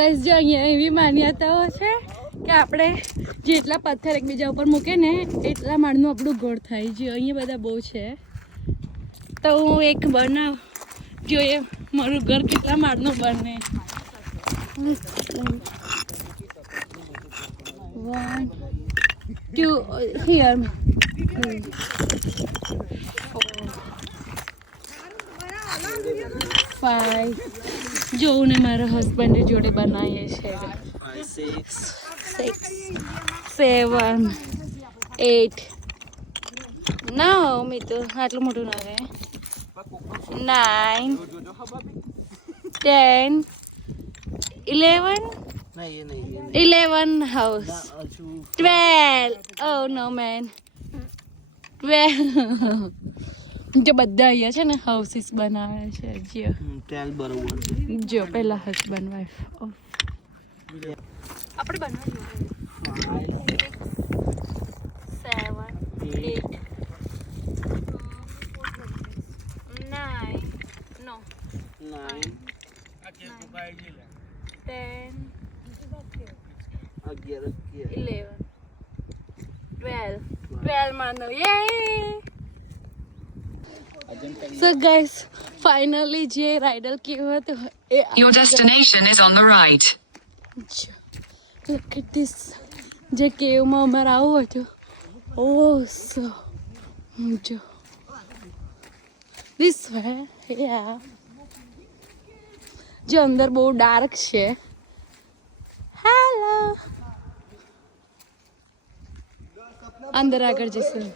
જો અહીંયા એવી માન્યતાઓ છે કે આપણે જેટલા પથ્થર એકબીજા ઉપર મૂકે ને એટલા માળનું આપણું ઘર થાય છે. અહીંયા બધા બહુ છે. તો હું એક બનાવ જોઈએ મારું ઘર કેટલા માળનું બને. 1 2 here 5 જોઉં ને મારા હસબન્ડ જોડે બનાવીએ છે. 6 7 8 ના મેં તો આટલું મોટું ના રહે. 9 10 11 house 12 oh no man 12 જો બધા અહીંયા છે ને હાઉસીસ બનાવે છે. જો 12 બરોબર. જો પેલા હસબન્ડ વાઈફ આપણે બનાવીએ 7 8 9 નો 9 10 11 11 12 માનો યે. So guys, finally જે રાઇડલ કેવું હતું એ Your destination is on the right. Look at this. જે કેવમાં અમારે આવું હતું. Oh so જો this way yeah. જે અંદર બહુ ડાર્ક છે. હેલો અંદર આગળ જઈશું.